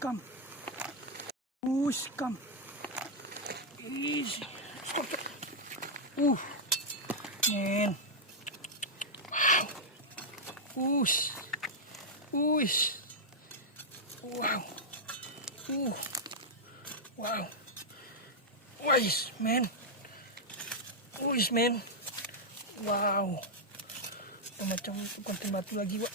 Come. Come. Easy. Stop. Man. Wow. Wow. Wow. Wais, man. Man. Wow. Macam konten batu lagi, Wak.